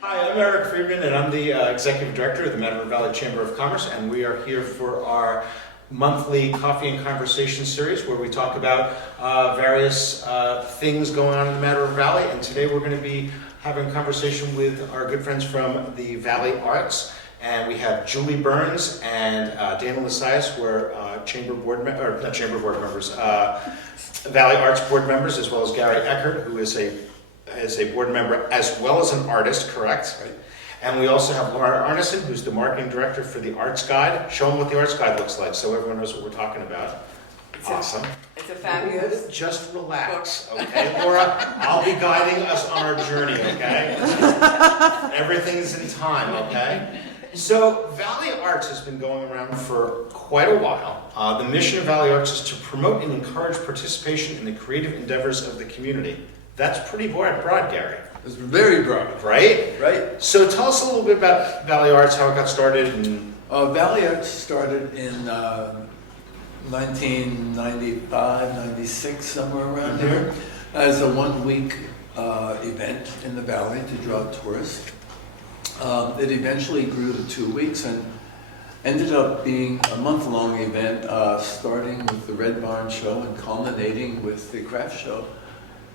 Hi, I'm Eric Friedman, and I'm the Executive Director of the Matterhorn Valley Chamber of Commerce, and we are here for our monthly Coffee and Conversation series where we talk about various things going on in the Matterhorn Valley. And today we're going to be having a conversation with our good friends from the Valley Arts. And we have Julie Burns and Dayna Laisius, who are Valley Arts board members, as well as Gary Eckhart, who is a board member as well as an artist, correct? Right. And we also have Arnesen, who's the marketing director for the Arts Guide. Show them what the Arts Guide looks like so everyone knows what we're talking about. Awesome. It's a fabulous. Just relax, okay, Laura? I'll be guiding us on our journey, okay? Everything's in time, okay? So Valley Arts has been going around for quite a while. The mission of Valley Arts is to promote and encourage participation in the creative endeavors of the community. That's pretty broad, Gary. It's very broad. Right? Right. So tell us a little bit about Valley Arts, how it got started. And Valley Arts started in 1995, 96, somewhere around there, as a one-week event in the Valley to draw tourists. It eventually grew to 2 weeks and ended up being a month-long event, starting with the Red Barn Show and culminating with the craft show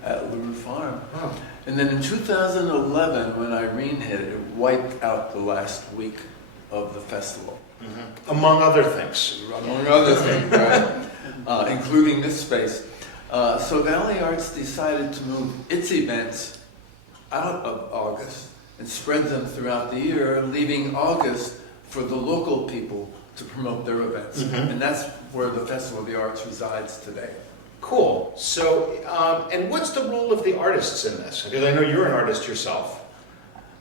at LaRue Farm. oh, And then in 2011, when Irene hit, it wiped out the last week of the festival. among other things. Among other things, right? Including this space. So Valley Arts decided to move its events out of August and spread them throughout the year, leaving August for the local people to promote their events. And that's where the Festival of the Arts resides today. Cool. So, and what's the role of the artists in this? Because I know you're an artist yourself.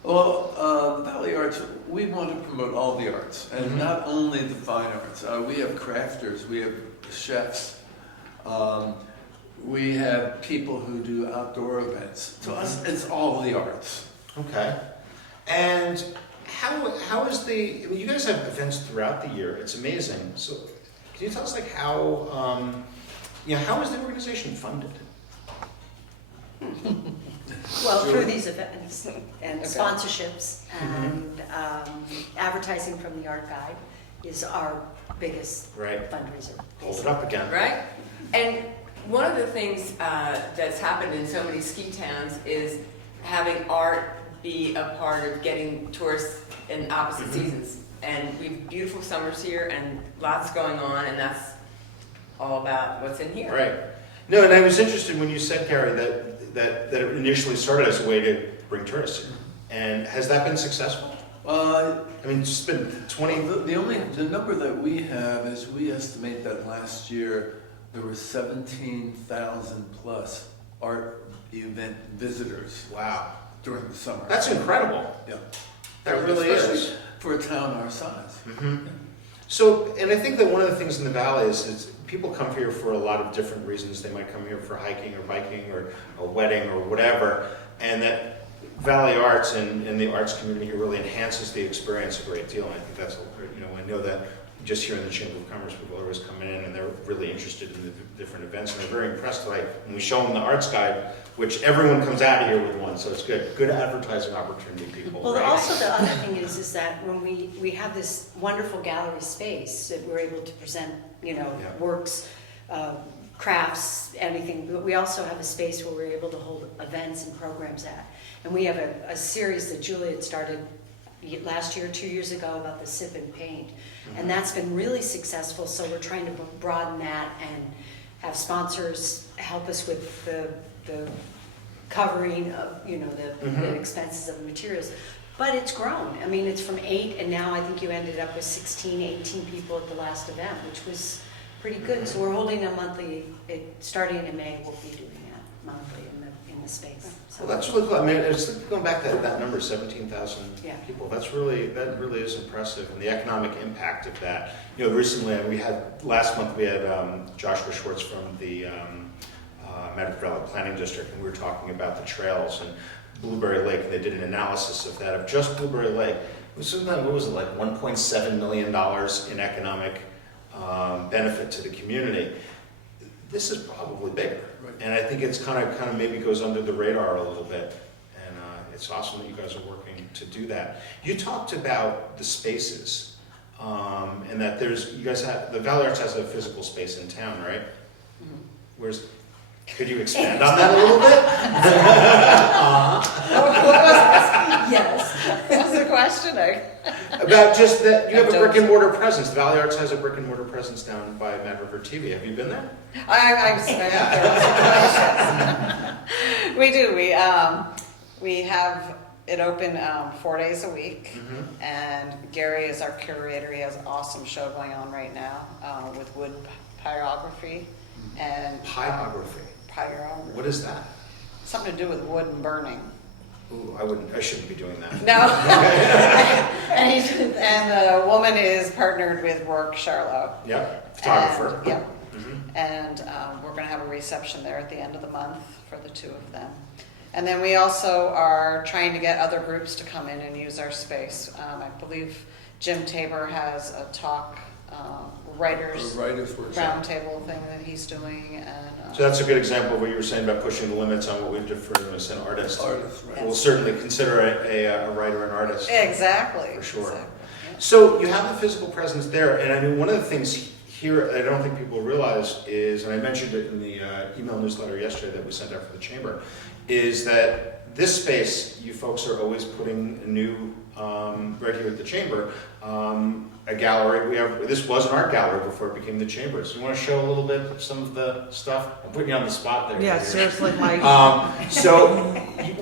Well, the Valley Arts, we want to promote all the arts, and not only the fine arts. We have crafters, we have chefs, we have people who do outdoor events. To us, it's all the arts. Okay. And how is the? I mean, you guys have events throughout the year. It's amazing. So, can you tell us like how? How is the organization funded? Well, through these events and sponsorships and advertising from the Art Guide is our biggest Right. fundraiser. Hold it up again. Right? And one of the things that's happened in so many ski towns is having art be a part of getting tourists in opposite seasons. And we've beautiful summers here and lots going on, and that's all about what's in here. Right. No, and I was interested when you said, Gary, that it initially started as a way to bring tourists in. And has that been successful? I mean, it's been 20. The number that we have is we estimate that last year there were 17,000 plus art event visitors. Wow. During the summer. That's incredible. Yeah. That really Especially is. for a town our size. So, and I think that one of the things in the Valley is people come here for a lot of different reasons. They might come here for hiking or biking or a wedding or whatever, and that Valley Arts and the arts community here really enhances the experience a great deal. And I think that's, I know that just here in the Chamber of Commerce, people always come in and they're really interested in the different events, and they're very impressed. Like when we show them the Arts Guide, which everyone comes out of here with one, so it's good. Good advertising opportunity, people. Well, right? also the other thing is that when we have this wonderful gallery space that we're able to present, works, crafts, anything, but we also have a space where we're able to hold events and programs at. And we have a series that Julie had started last year, 2 years ago, about the sip and paint. And that's been really successful, so we're trying to broaden that and have sponsors help us with the covering of, the expenses of the materials. But it's grown. I mean, it's from 8, and now I think you ended up with 16, 18 people at the last event, which was pretty good. So we're holding a monthly, starting in May, we'll be doing that monthly in the space. So Well, that's really cool. I mean, it's going back to that number, 17,000 Yeah. people. That really is impressive, and the economic impact of that. Recently last month we had Joshua Schwartz from the Matterhorn Valley Planning District, and we were talking about the trails and Blueberry Lake. And they did an analysis of that, of just Blueberry Lake. It was something, what was it, like $1.7 million in economic benefit to the community. This is probably bigger. Right. And I think it's kind of maybe goes under the radar a little bit, and it's awesome that you guys are working to do that. You talked about the spaces, and that you guys have, the Valley Arts has a physical space in town, right? Could you expand on that a little bit? Yes. What's the question? About just that you have a brick and mortar presence. The Valley Arts has a brick and mortar presence down by Mad River TV. Have you been there? We do. We have it open 4 days a week, and Gary is our curator. He has an awesome show going on right now with wood pyrography and Pyrography. pyrography. What is that? Something to do with wood and burning. Ooh, I shouldn't be doing that. No. and the woman is partnered with Rourke Charlot. Yep, photographer. And, yep. And we're going to have a reception there at the end of the month for the two of them. And then we also are trying to get other groups to come in and use our space. I believe Jim Tabor has a talk, writers roundtable thing that he's doing. And, so that's a good example of what you were saying about pushing the limits on what we do for an artist. Right. We'll certainly consider a writer an artist. Exactly. For sure. Exactly. Yeah. So you have the physical presence there, and I mean, one of the things here I don't think people realize is, and I mentioned it in the email newsletter yesterday that we sent out for the chamber, is that this space, you folks are always putting a new, right here at the chamber, a gallery. This was an art gallery before it became the chamber. So you want to show a little bit of some of the stuff? I'm putting you on the spot there. Yeah, seriously, Mike. So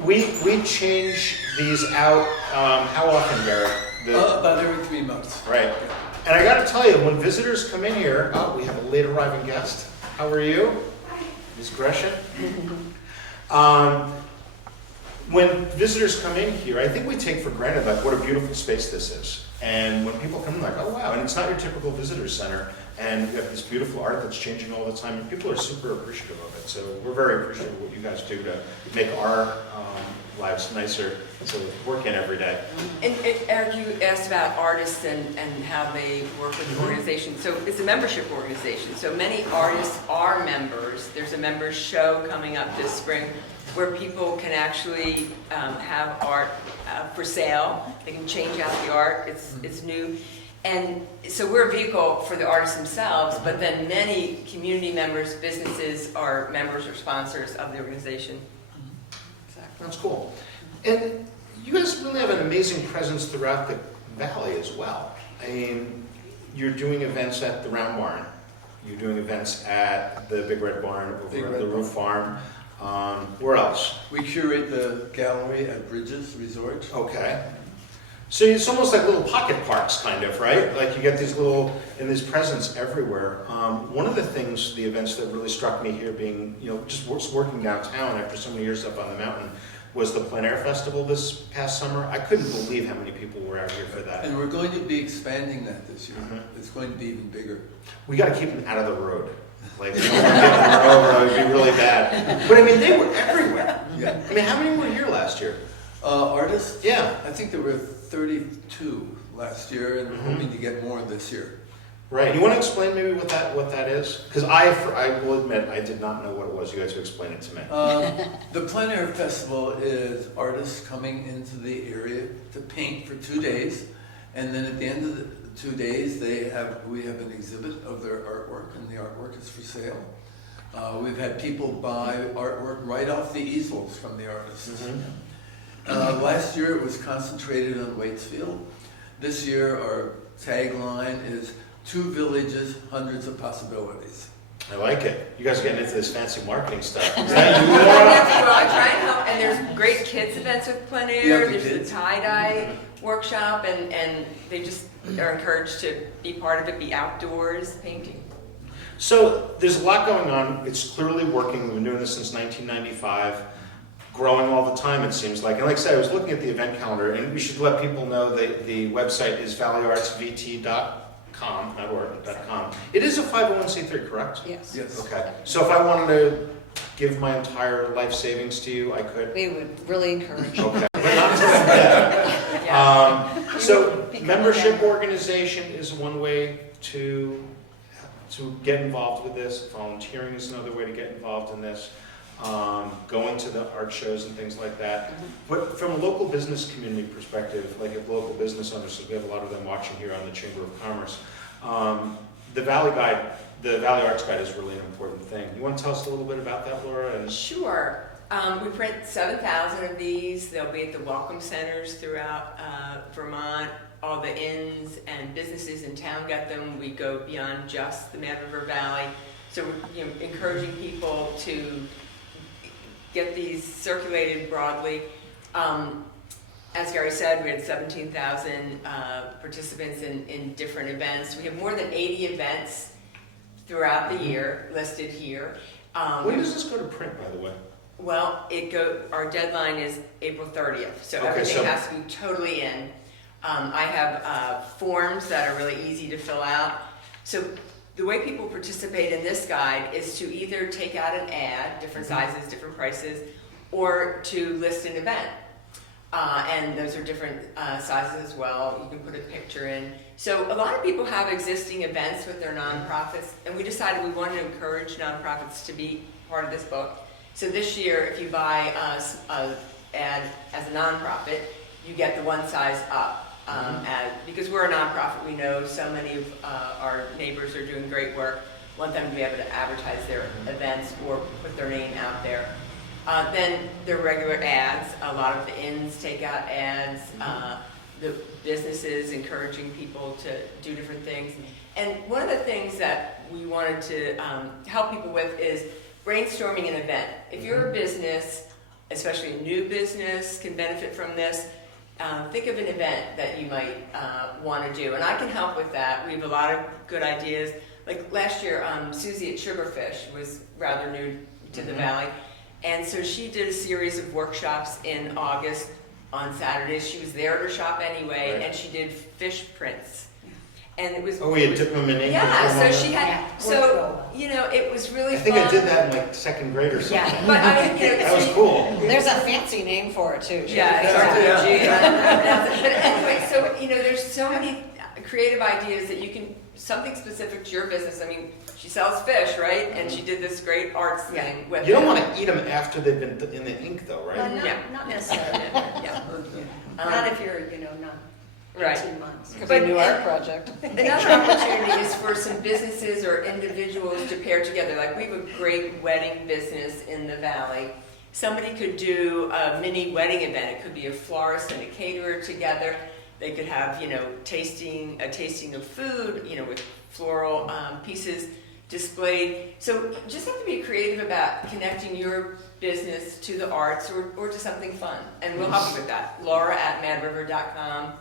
we change these out, how often, Gary? About every 3 months. Right. And I got to tell you, when visitors come in here, we have a late arriving guest. How are you? Ms. Gresham? When visitors come in here, I think we take for granted like what a beautiful space this is. And when people come in, like, oh wow, and it's not your typical visitor center, and you have this beautiful art that's changing all the time, and people are super appreciative of it. So we're very appreciative of what you guys do to make our lives nicer, so work in every day. And Eric, you asked about artists and how they work with the organization. So it's a membership organization. So many artists are members. There's a members show coming up this spring where people can actually have art for sale. They can change out the art. It's new. And so we're a vehicle for the artists themselves, but then many community members, businesses are members or sponsors of the organization. That's cool. And you guys really have an amazing presence throughout the valley as well. I mean, you're doing events at the Round Barn. You're doing events at the Big Red Barn over at the Roof Farm. Where else? We curate the gallery at Bridges Resort. Okay. So it's almost like little pocket parks, kind of, right? Like you get these presence everywhere. One of the things, the events that really struck me here being, just working downtown after so many years up on the mountain, was the Plein Air Festival this past summer. I couldn't believe how many people were out here for that. And we're going to be expanding that this year. It's going to be even bigger. We got to keep them out of the road. Like, if we get them over, it would be really bad. But I mean, they were everywhere. Yeah. I mean, how many were here last year? Artists? Yeah. I think there were 32 last year, and we're hoping to get more this year. Right. You want to explain maybe what that is? Because I will admit I did not know what it was. You had to explain it to me. The Plein Air Festival is artists coming into the area to paint for 2 days, and then at the end of the 2 days we have an exhibit of their artwork, and the artwork is for sale. We've had people buy artwork right off the easels from the artists. Last year it was concentrated on Waitsfield. This year our tagline is 2 villages, hundreds of possibilities. I like it. You guys are getting into this fancy marketing stuff. Is I that you, Laura? try and help, and there's great kids events with Plein Air. Yeah, the There's kids. the tie-dye workshop, and they just are encouraged to be part of it, be outdoors painting. So there's a lot going on. It's clearly working. We've been doing this since 1995. Growing all the time, it seems like. And like I said, I was looking at the event calendar, and we should let people know that the website is valleyartsvt.com, not org.com. It is a 501c3, correct? Yes. Yes. Okay. So if I wanted to give my entire life savings to you, I could? We would really encourage you. Okay. But not until I'm dead. Yeah. So Become a membership member. organization is one way to get involved with this. Volunteering is another way to get involved in this. going to the art shows and things like that. But from a local business community perspective, like if local business owners, we have a lot of them watching here on the Chamber of Commerce, the Valley Guide, the Valley Arts Guide is really an important thing. You want to tell us a little bit about that, Laura? And Sure. We print 7,000 of these. They'll be at the welcome centers throughout Vermont. All the inns and businesses in town get them. We go beyond just the Mad River Valley. So we're encouraging people to get these circulated broadly. As Gary said, we had 17,000 participants in different events. We have more than 80 events throughout the year listed here. when does this go to print, by the way? Well, our deadline is April 30th, so Okay, everything so- has to be totally in. I have forms that are really easy to fill out. So the way people participate in this guide is to either take out an ad, different sizes, different prices, or to list an event. And those are different sizes as well. You can put a picture in. So a lot of people have existing events with their nonprofits, and we decided we wanted to encourage nonprofits to be part of this book. So this year, if you buy an ad as a nonprofit, you get the one size up. Because we're a nonprofit, we know so many of our neighbors are doing great work, want them to be able to advertise their events or put their name out there. Then there are regular ads. A lot of the inns take out ads. The businesses encouraging people to do different things. And one of the things that we wanted to help people with is brainstorming an event. If you're a business, especially a new business, can benefit from this, think of an event that you might want to do. And I can help with that. We have a lot of good ideas. Like last year, Susie at Sugarfish was rather new to the Valley. And so she did a series of workshops in August on Saturdays. She was there to shop anyway, Right. and she did fish prints. And it was... Oh, you dip them in ink? Yeah, so she had... Yeah, So, it was really I fun. think I did that in like second grade or something. Yeah, but I mean, That was cool. There's a fancy name for it too. Yeah, exactly. But anyway, so, there's so many creative ideas that you can... Something specific to your business. I mean, she sells fish, right? And she did this great arts thing with You don't it. want to eat them after they've been in the ink, though, right? Well, Yeah. not necessarily. Yeah. Not if you're, not Right. 18 months. Could be a new art project. Another opportunity is for some businesses or individuals to pair together. Like we have a great wedding business in the Valley. Somebody could do a mini wedding event. It could be a florist and a caterer together. They could have, a tasting of food, with floral pieces displayed. So just have to be creative about connecting your business to the arts or to something fun. And we'll help you with that. Laura@madriver.com.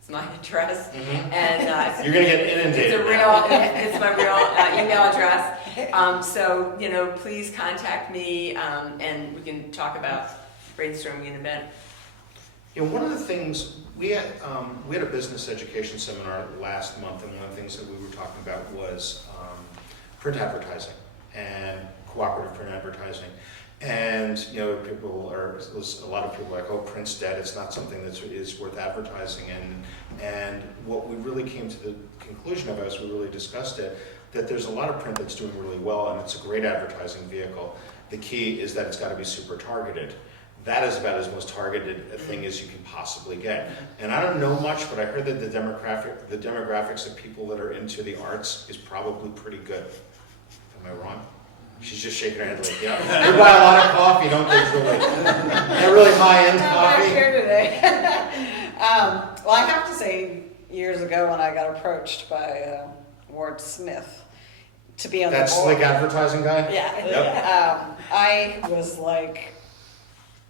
It's my address, and You're going to get inundated. it's my real email address. So please contact me, and we can talk about brainstorming an event. One of the things, we had a business education seminar last month, and one of the things that we were talking about was print advertising and cooperative print advertising. And, a lot of people are like, oh, print's dead, it's not something that is worth advertising. And what we really came to the conclusion of as we really discussed it, that there's a lot of print that's doing really well, and it's a great advertising vehicle. The key is that it's got to be super targeted. That is about as most targeted a thing as you can possibly get. And I don't know much, but I heard that the demographics of people that are into the arts is probably pretty good. Am I wrong? She's just shaking her head like, yeah. They buy a lot of coffee, don't they, Julie? They're really high-end Not coffee. here today. Well, I have to say, years ago when I got approached by Ward Smith to be on That the board. slick advertising guy? Yeah. Yep. I was like,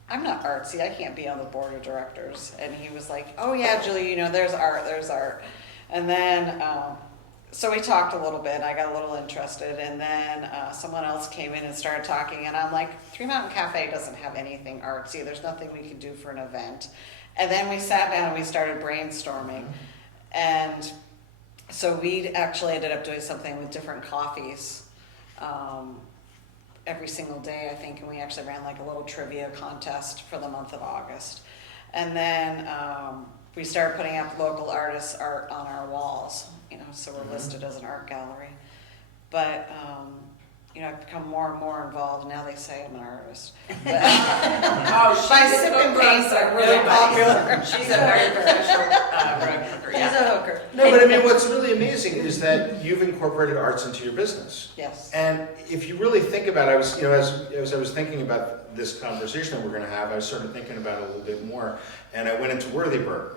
I'm not artsy, I can't be on the board of directors. And he was like, oh yeah, Julie, there's art. And then, so we talked a little bit, I got a little interested, and then someone else came in and started talking, and I'm like, Three Mountain Cafe doesn't have anything artsy, there's nothing we can do for an event. And then we sat down and we started brainstorming. And so we actually ended up doing something with different coffees. Every single day, I think, and we actually ran like a little trivia contest for the month of August. And then we started putting up local artists' art on our walls, so we're listed as an art gallery. But, I've become more and more involved. Now they say I'm an artist. Oh, My she's a sip and cook paints for are really everybody. popular. She's a very professional rug cooker, He's yeah. a hooker. No, but I mean, what's really amazing is that you've incorporated arts into your business. Yes. And if you really think about it, I was, as I was thinking about this conversation that we're going to have, I started thinking about it a little bit more. And I went into Worthy Burger.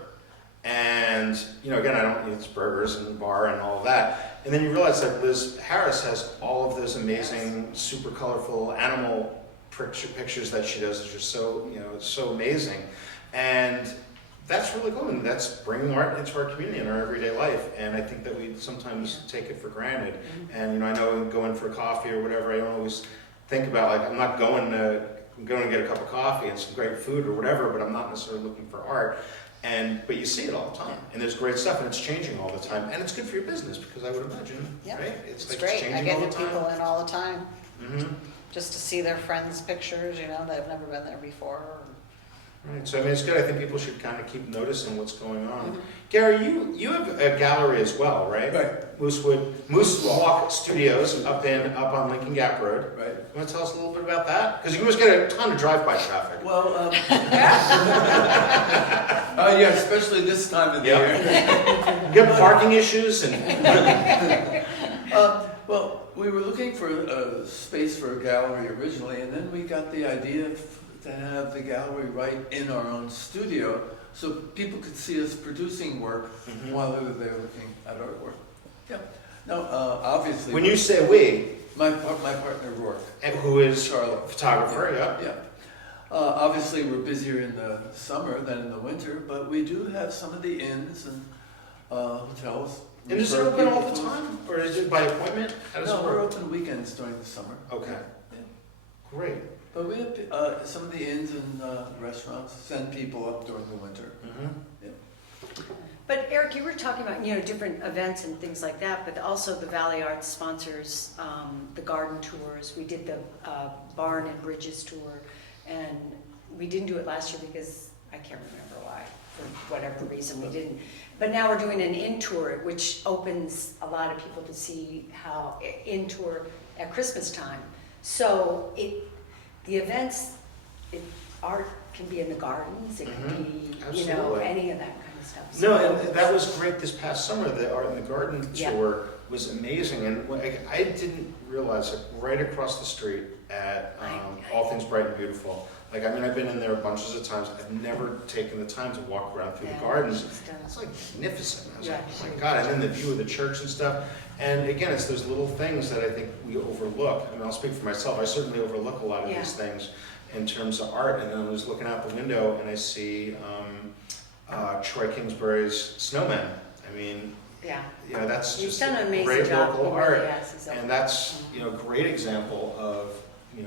And, again, I don't eat burgers and bar and all of that. And then you realize that Liz Harris has all of those amazing, super colorful animal pictures that she does. It's just so, it's so amazing. And that's really cool. And that's bringing art into our community and our everyday life. And I think that we sometimes take it for granted. And, I know going for coffee or whatever, I don't always think about, like, I'm going to get a cup of coffee and some great food or whatever, but I'm not necessarily looking for art. But you see it all the time, and there's great stuff, and it's changing all the time, and it's good for your business because I would imagine, Yeah. right? It's like great. I changing get all new the time. people in all the time Mm-hmm. just to see their friends' pictures, that have never been there before. Right. So I mean, it's good. I think people should kind of keep noticing what's going on. Mhm. Gary, you have a gallery as well, right? Right. Moose Walk Studios up on Lincoln Gap Road. Right. You want to tell us a little bit about that? Because you must get a ton of drive-by traffic. Well, yeah, especially this time of the year. You have parking issues and. Well, we were looking for a space for a gallery originally, and then we got the idea to have the gallery right in our own studio, so people could see us producing work while they were there looking at our work. Yeah. No, obviously. When you say we, my partner Rourke, and who is Charlotte, photographer, yeah. Yeah. Obviously, we're busier in the summer than in the winter, but we do have some of the inns and hotels. And is it refer open all people the to us. time, or is it by appointment? How does No, it we're work? open weekends during the summer. Okay, Yeah. great. But we have some of the inns and restaurants send people up during the winter. But Eric, you were talking about, different events and things like that, but also the Valley Arts sponsors the garden tours. We did the Barn and Bridges tour, and we didn't do it last year because I can't remember why, for whatever reason we didn't. But now we're doing an in tour, which opens a lot of people to see how in tour at Christmas time. So the events, art can be in the gardens, it can be, Absolutely. any of that kind of stuff. No, So- and that was great this past summer. The Art in the Garden Yeah. tour was amazing, and I didn't realize it. Right across the street at All Things Bright and Beautiful. Like, I mean, I've been in there bunches of times. I've never taken the time to walk around through the gardens. she's done. It's like magnificent. I was Yeah, like, oh she- my God! And then the view of the church and stuff. And again, it's those little things that I think we overlook. I mean, I'll speak for myself. I certainly overlook a lot of these things in terms of art. And then I was looking out the window and I see Troy Kingsbury's Snowman. I mean, Yeah. that's He's just done an a amazing great job. local He really art. has. He's And that's, a great example of,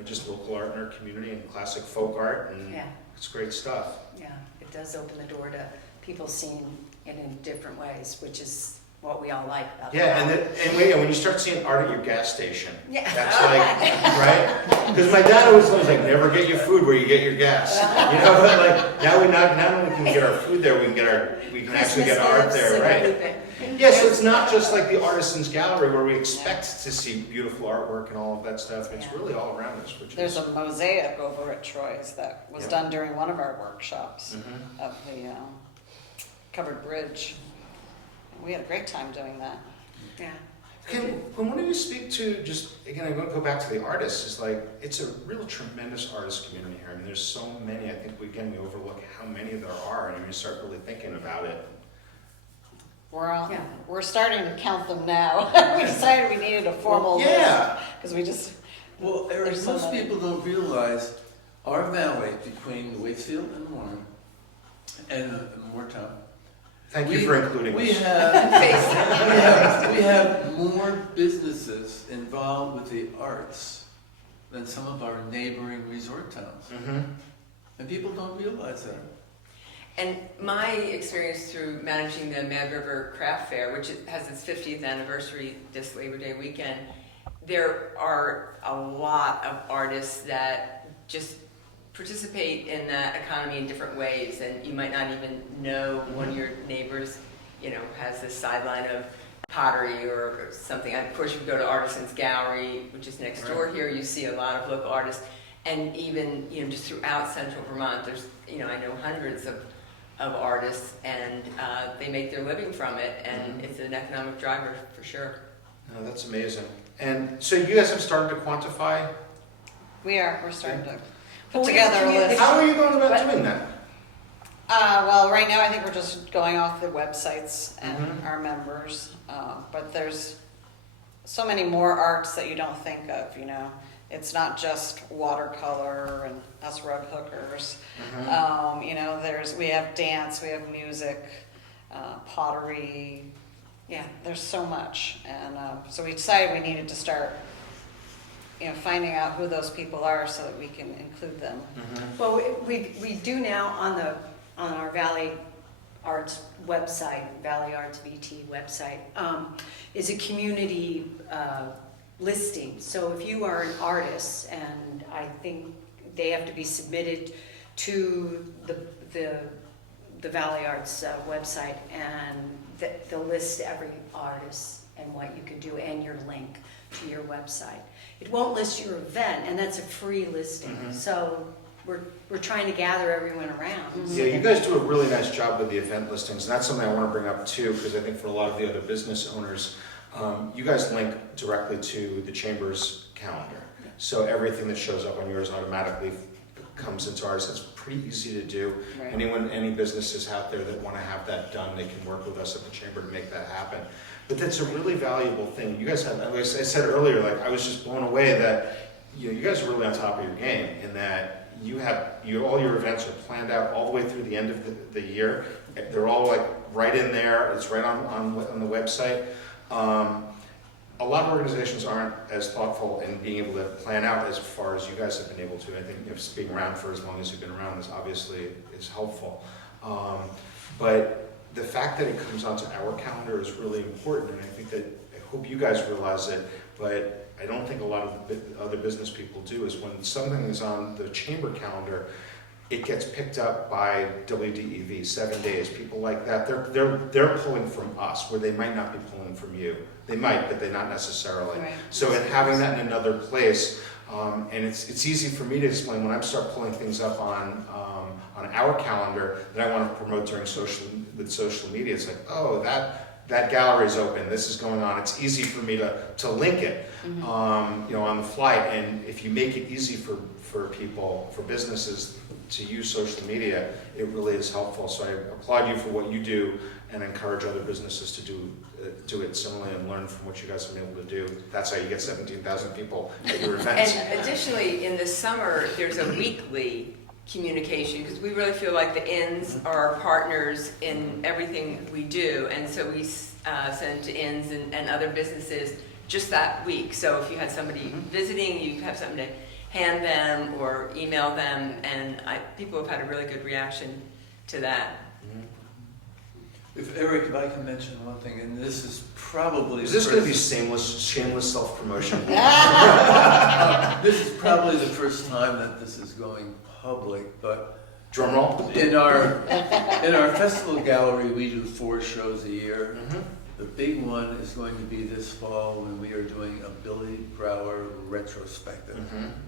just local art in our community and classic folk art. And Yeah, it's great stuff. yeah. It does open the door to people seeing it in different ways, which is what we all like about Yeah, it. when you start seeing art at your gas station, Yeah. that's like, right? Because my dad always was like, never get your food where you get your gas. But like now we not only can we get our food there, we can actually get art there, right? Yeah, so it's not just like the Artisans Gallery where we expect to see beautiful artwork and all of that stuff. It's really all around us, which There's is a mosaic over at Troy's that was done during one of our workshops of the covered bridge. We had a great time doing that. Yeah. Can one of you speak to just again? I'm going to go back to the artists. It's like it's a real tremendous artist community here. I mean, there's so many. I think we overlook how many there are, and you start really thinking about it. We're starting to count them now. We decided we needed a formal list because we just. Well, Eric, There's so most many. people don't realize our valley between Waitsfield and Warren and Moortown. Thank you for including we us. we have more businesses involved with the arts than some of our neighboring resort towns. And people don't realize that. And my experience through managing the Mad River Craft Fair, which has its 50th anniversary this Labor Day weekend, there are a lot of artists that just participate in that economy in different ways, and you might not even know one of your neighbors, has this sideline of pottery or something. Of course, you can go to Arnesen's Gallery, which is next door here. You see a lot of local artists, and even just throughout Central Vermont, there's I know hundreds of artists, and they make their living from it, and it's an economic driver for sure. No, that's amazing. And so you guys have started to quantify. We're starting to Well, put we have together a community- list. How are you going about doing that? Well, right now I think we're just going off the websites and Mhm. our members. But there's so many more arts that you don't think of, It's not just watercolor and us rug hookers. We have dance, we have music, pottery. Yeah. There's so much. And so we decided we needed to start, finding out who those people are so that we can include them. Well, we do now on our Valley Arts website, Valley Arts VT website, is a community listing. So if you are an artist, and I think they have to be submitted to the Valley Arts website, and they'll list every artist and what you can do and your link to your website. It won't list your event, and that's a free listing. So we're trying to gather everyone around. Yeah, you guys do a really nice job with the event listings, and that's something I want to bring up too, because I think for a lot of the other business owners, you guys link directly to the chamber's calendar. So everything that shows up on yours automatically comes into ours. It's pretty easy to do. Right. Any businesses out there that want to have that done, they can work with us at the chamber to make that happen. But that's a really valuable thing. You guys have, like I said earlier, I was just blown away that you guys are really on top of your game in that all your events are planned out all the way through the end of the year. They're all right in there. It's right on the website. A lot of organizations aren't as thoughtful in being able to plan out as far as you guys have been able to. I think being around for as long as you've been around is obviously helpful. But the fact that it comes onto our calendar is really important, and I hope you guys realize it, but I don't think a lot of the other business people do, is when something is on the chamber calendar, it gets picked up by WDEV, 7 days, people like that. They're pulling from us where they might not be pulling from you. They might, but they're not necessarily. Right. So in having that in another place, and it's easy for me to explain when I start pulling things up on our calendar that I want to promote during social media. It's like, oh, that gallery is open. This is going on. It's easy for me to link it, on the fly. And if you make it easy for people, for businesses to use social media, it really is helpful. So I applaud you for what you do, and encourage other businesses to do it similarly and learn from what you guys have been able to do. That's how you get 17,000 people at your events. And additionally, in the summer, there's a weekly communication, because we really feel like the inns are our partners in everything we do, and so we send to inns and other businesses just that week. So if you had somebody visiting, you have something to hand them or email them, and people have had a really good reaction to that. If Eric, if I can mention one thing, and this is probably... Is this going to be shameless self-promotion? This is probably the first time that this is going public, but Drum roll. in our festival gallery, we do 4 shows a year. The big one is going to be this fall when we are doing a Billy Brower retrospective.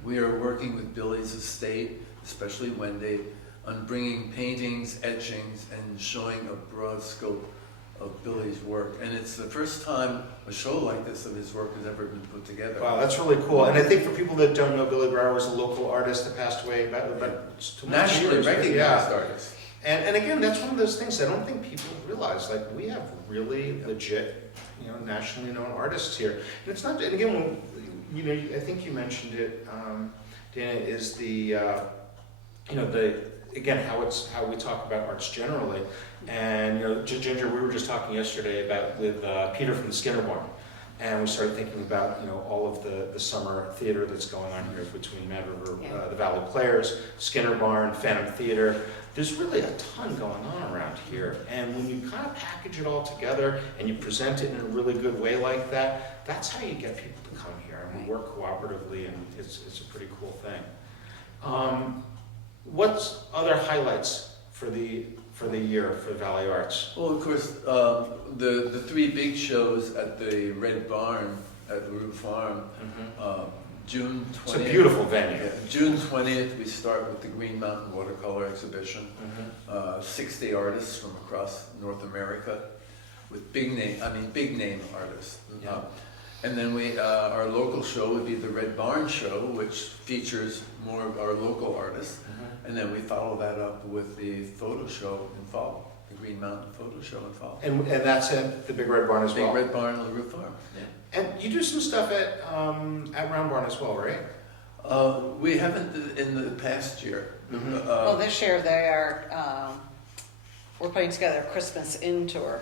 We are working with Billy's estate, especially Wendy, on bringing paintings, etchings, and showing a broad scope of Billy's work. And it's the first time a show like this of his work has ever been put together. Wow, that's really cool. And I think for people that don't know, Billy Brower was a local artist that passed away about 2 Nationally years ago. recognized artist. And again, that's one of those things I don't think people realize. We have really legit, nationally known artists here. And it's not. And again, I think you mentioned it, Dayna, is again how we talk about arts generally. And Ginger, we were just talking yesterday with Peter from the Skinner Barn. And we started thinking about, all of the summer theater that's going on here between Mad River, the Valley Players, Skinner Barn, Phantom Theater. There's really a ton going on around here. And when you kind of package it all together and you present it in a really good way like that, that's how you get people to come here. And we work cooperatively, and it's a pretty cool thing. What's other highlights for the for the year for Valley Arts? Well, of course, the three big shows at the Red Barn at LaRue Farm, June 20th. It's a beautiful venue. Yeah, June 20th, we start with the Green Mountain Watercolor Exhibition. 60 artists from across North America with big name artists. Yeah. And then our local show would be the Red Barn Show, which features more of our local artists. And then we follow that up with the photo show in fall, the Green Mountain Photo Show in fall. And that's at the Big Red Barn as well? Big Red Barn, LaRue Farm. Yeah. And you do some stuff at Round Barn as well, right? We haven't in the past year. Well, this year they are, we're putting together a Christmas Inn tour,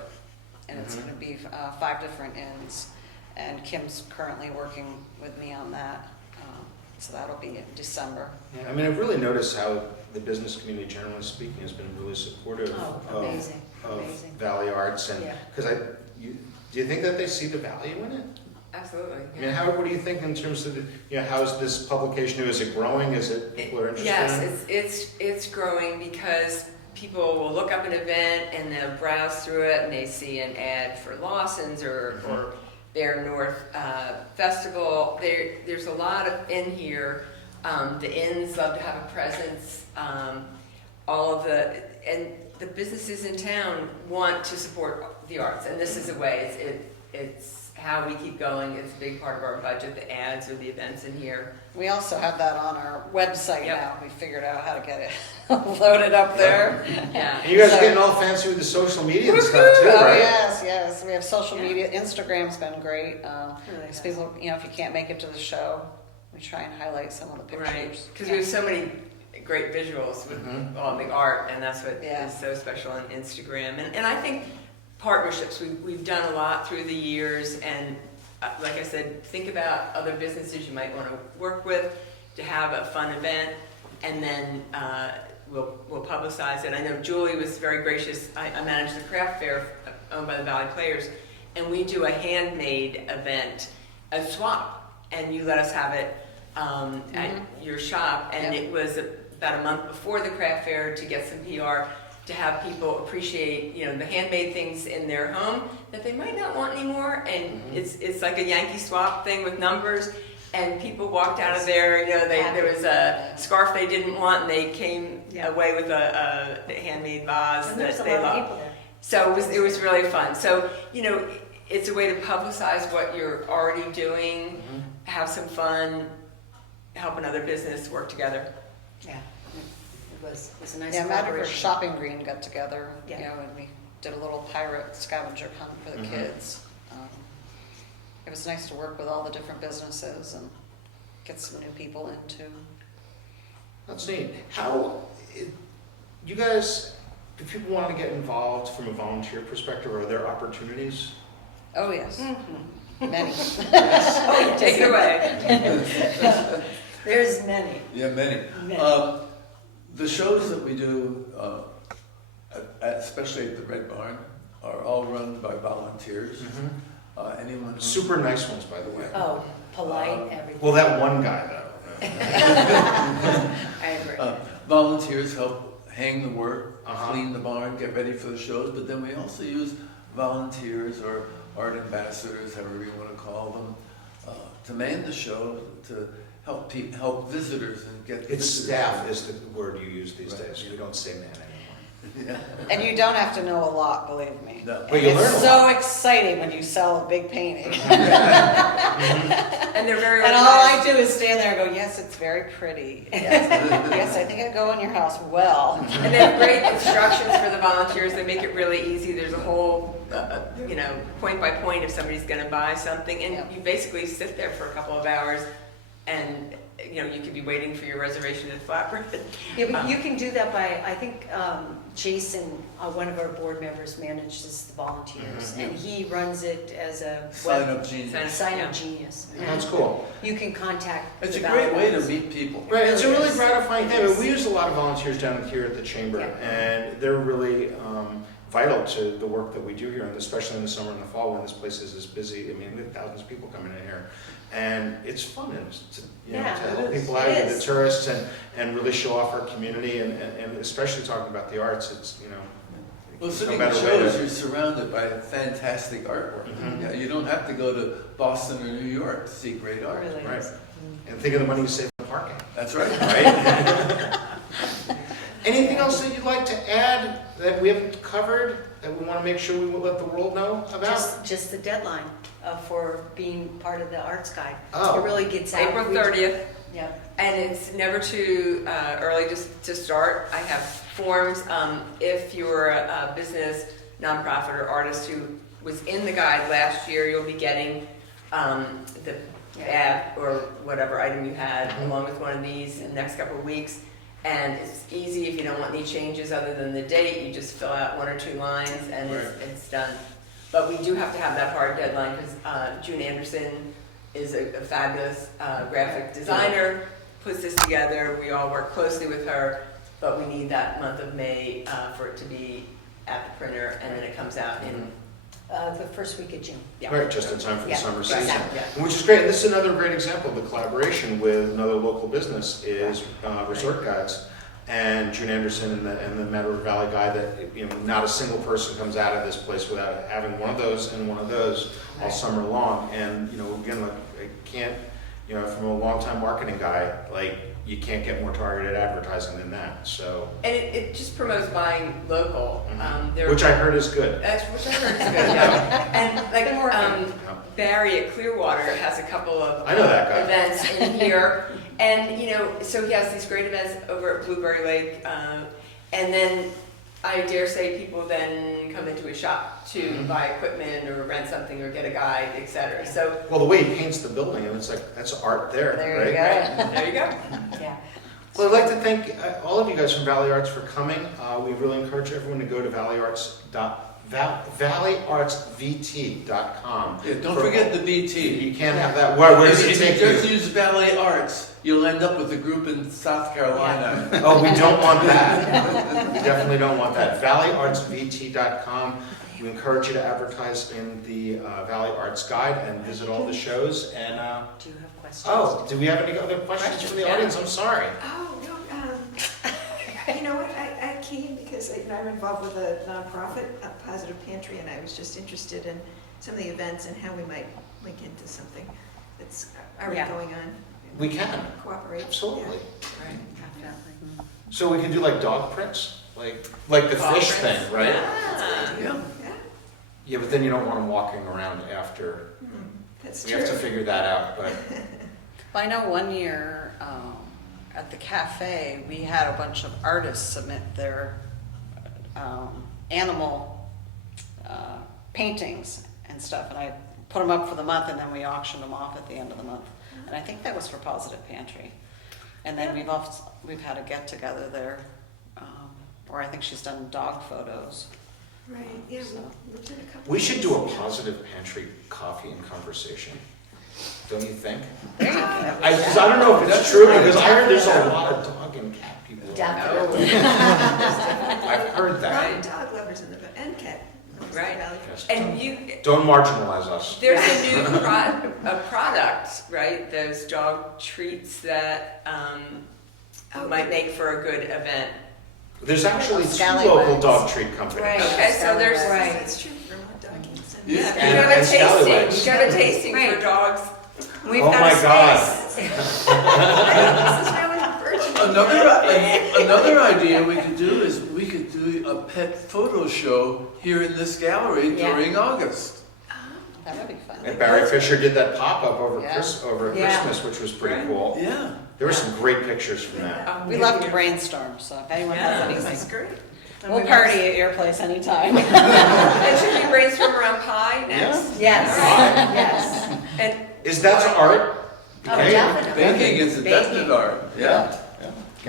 and it's going to be 5 different inns, and Kim's currently working with me on that, so that'll be in December. Yeah, I mean, I've really noticed how the business community, generally speaking, has been really supportive Amazing. of Valley Arts, and because do you think that they see the value in it? Absolutely. I mean, what do you think in terms of how is this publication? Is it growing? Is it people are interested in it? Yes, it's growing because people will look up an event and they'll browse through it and they see an ad for Lawson's or Bear North Festival. There's a lot in here. The inns love to have a presence. And the businesses in town want to support the arts, and this is a way. It's how we keep going. It's a big part of our budget, the ads or the events in here. We also have that on our website now. We figured out how to get it loaded up there. Yeah. And you guys are getting all fancy with the social media and stuff too, Oh right? yes. We have social media. Instagram's been great. Because people, if you can't make it to the show, we try and highlight some of the pictures. Right, because we have so many great visuals with all the art, and that's what is so special on Instagram. And I think partnerships, we've done a lot through the years, and like I said, think about other businesses you might want to work with to have a fun event, and then we'll publicize it. I know Julie was very gracious. I manage the craft fair owned by the Valley Players, and we do a handmade event, a swap, and you let us have it at your shop, and it was about a month before the craft fair to get some PR, to have people appreciate, the handmade things in their home that they might not want anymore, and it's like a Yankee swap thing with numbers, and people walked out of there, there was a scarf they didn't want, and they came away with a handmade vase that they loved. So it was really fun. So, it's a way to publicize what you're already doing, have some fun, help another business work together. Yeah. It was a nice Magic collaboration. Shopping Green got together, and we did a little pirate scavenger hunt for the kids. It was nice to work with all the different businesses and get some new people into. That's neat. You guys, if people want to get involved from a volunteer perspective, are there opportunities? Oh yes, many. Take it away. There's many. Yeah, many. The shows that we do, especially at the Red Barn, are all run by volunteers. Anyone who's Super nice ones, by the way. Oh, polite, everything. Well, that one guy, though. I agree. Volunteers help hang the work, Uh-huh. clean the barn, get ready for the shows, but then we also use volunteers or art ambassadors, however you want to call them, to man the show, to help visitors and get It's visitors. staff is the word you use these days. We don't say man anymore. Yeah. And you don't have to know a lot, believe me. No. But you learn a It's so exciting when you sell a big painting. And they're very And all I organized. do is stand there and go, yes, it's very pretty. Yes, I think it'd go in your house well. And they have great instructions for the volunteers. They make it really easy. There's a whole, point by point if somebody's going to buy something. And you basically sit there for a couple of hours and, you could be waiting for your reservation at Flatbread. Yeah, but you can do that by, I think Jason, one of our board members, manages the volunteers, and he runs it as a Sign up genius. sign-up genius. That's cool. You can contact. It's the a great way to Valley meet people. Right, it's a It really is. gratifying It thing. I mean, is. we use a lot of volunteers down here at the chamber, and they're really vital to the work that we do here, and especially in the summer and the fall when this place is as busy. I mean, we have thousands of people coming in here, and it's fun to help people out with the tourists and really show off our community, and especially talking about the arts. It's Well, There's no sitting in better way shows, to- you're surrounded by fantastic artwork. Mhm. Yeah, you don't have to go to Boston or New York to see great art. Really Right. is. And think of the money you save on parking, That's right. right? Anything else that you'd like to add that we haven't covered, that we want to make sure we will let the world know about? Just the deadline for being part of the arts guide. Oh. It really gets out. April 30th. Yep. And it's never too early to start. I have forms. If you're a business, nonprofit, or artist who was in the guide last year, you'll be getting the ad or whatever item you had along with one of these in the next couple of weeks. And it's easy if you don't want any changes other than the date. You just fill out 1 or 2 lines and it's done. But we do have to have that hard deadline because June Anderson is a fabulous graphic designer, puts this together. We all work closely with her, but we need that month of May for it to be at the printer, and then it comes out in The first week of June. yeah. Right, just in time for the Yeah, summer right, season. yeah. Which is great. And this is another great example of the collaboration with another local business is Resort Guides and June Anderson and the Meadow Valley Guide, that not a single person comes out of this place without having one of those and one of those all summer long. And again, like, I can't, from a longtime marketing guy, like, you can't get more targeted advertising than that. So, And it just promotes buying local. which I heard is good. Which I heard is good, yeah. And like Barry at Clearwater has a couple of I know that guy. events in here. And, so he has these great events over at Blueberry Lake. And then I dare say people then come into his shop to buy equipment or rent something or get a guide, et cetera. So Well, the way he paints the building, and it's like, that's art there, There right? you go. there you go. Yeah. Well, I'd like to thank all of you guys from Valley Arts for coming. We really encourage everyone to go to valleyartsvt.com. Yeah, don't forget the BT. You can't have that. Where does it If take you just you? use Ballet Arts, you'll end up with a group in South Carolina. Oh, we don't want that. We definitely don't want that. valleyartsvt.com. We encourage you to advertise in the Valley Arts Guide and visit all the shows. And Do you have questions? oh, do we have any other questions from the audience? I'm sorry. Oh, no, you know what, I came because I'm involved with a nonprofit, Positive Pantry, and I was just interested in some of the events and how we might link into something that's already Yeah. going on. We can. Cooperate. Absolutely. Right. Definitely. So we can do like dog prints, like the Dog fish prints. thing, right? Ah. Yeah. Yeah, Yeah, but then you don't want them walking around after. that's We true. have to figure that out, but Well, I know one year at the cafe, we had a bunch of artists submit their animal paintings and stuff, and I put them up for the month, and then we auctioned them off at the end of the month. And I think that was for Positive Pantry. And then we've had a get together there, where I think she's done dog photos. Right, yeah, So. we looked at a couple. we should do a things. positive pantry coffee and conversation. Don't you think? There you go. Because I don't know if it's true, because I heard there's a lot of dog and cat people. Definitely. I've heard that. Right. Dog lovers in the, and cat. lovers in the Right. valley. Yes. And Don't marginalize us. there's a new product, right? Those dog treats that might make for a good event. There's actually 2 Scallywags. local dog treat companies. Right. Okay, so there's Right. That's true, Vermont Doggies. Yeah. you And- have a and scallywags. tasting. You have a tasting for Right. dogs. We've Oh got my a God. space. This is really virtual. Another idea we could do is we could do a pet photo show here in this gallery Yeah. during August. That would be fun. And Barry Fisher did that pop-up over Yeah. Yeah. Christmas, which was pretty cool. Yeah. There were some great pictures from that. We love to brainstorm, so if anyone has Yeah. That's anything, great. we'll party at your place anytime. And should we brainstorm around pie next? Yes, Right. yes. And Is that art? Oh, Okay. definitely. Baking is a Baking. definite art. Yeah.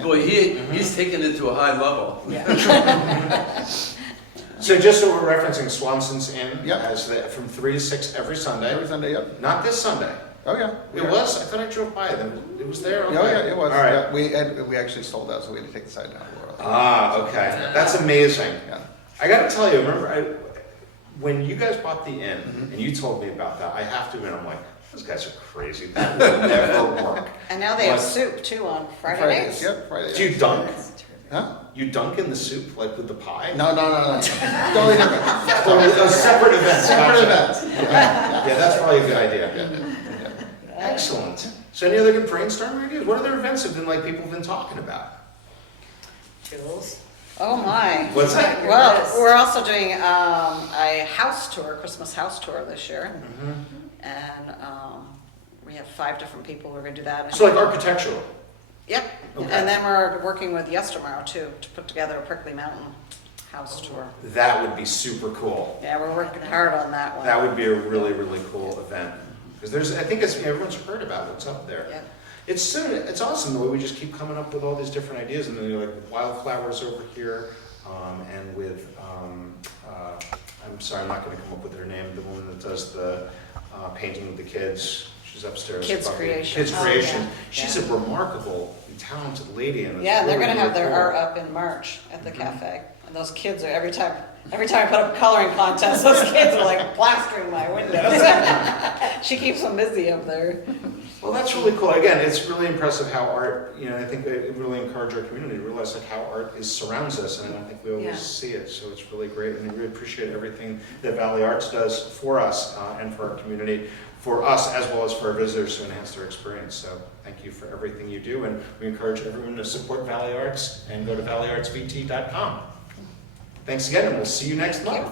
Boy, he's taken it to a high level. So just so we're referencing Swanson's Inn, Yep. from 3 to 6 every Sunday. Every Sunday, yep. Not this Sunday. Oh, yeah. It was? I thought I drove by then. It was there? Okay. Oh, yeah, it was. All right. Yeah, we actually sold out, so we had to take the sign down. Ah, okay. That's amazing. Yeah. I got to tell you, remember, when you guys bought the inn, and you told me about that, I have to admit, I'm like, those guys are crazy. That would never work. And now they have What? soup too on Friday Fridays, nights. yep, Friday. Do you dunk? That's terrific. Huh? You dunk in the soup, like with the pie? No. Totally different. Oh, separate events. Separate Gotcha. events. Yeah, that's probably a good idea. Yeah. Excellent. So any other good brainstorming ideas? What other events have been like people have been talking about? Jules? Oh, my. What's that? Your Well, list. we're also doing a house tour, Christmas house tour this year. Mhm. And we have 5 different people who are going to do that. So like architectural. Yep. Okay. And then we're working with Yes Tomorrow too to put together a Prickly Mountain house tour. That would be super cool. Yeah, we're working hard on that one. That would be a really, really cool event. Because I think everyone's heard about what's up there. Yep. It's awesome the way we just keep coming up with all these different ideas, and then you're like wildflowers over here, and with I'm sorry, I'm not going to come up with her name. The woman that does the painting with the kids. She's upstairs. Kids Probably- Creation. Kids Oh, Creation. yeah. She's a remarkable, talented lady, and it's Yeah, they're really, gonna have really their cool. art up in March at the cafe. And those kids are, every time I put up a coloring contest, those kids are like plastering my windows. She keeps them busy up there. Well, that's really cool. Again, it's really impressive how art, I think it really encourage our community to realize like how art surrounds us, and I don't think we always Yeah. see it. So it's really great, and we really appreciate everything that Valley Arts does for us and for our community, for us as well as for our visitors to enhance their experience. So thank you for everything you do, and we encourage everyone to support Valley Arts and go to valleyartsvt.com. Thanks again, and we'll see you next month.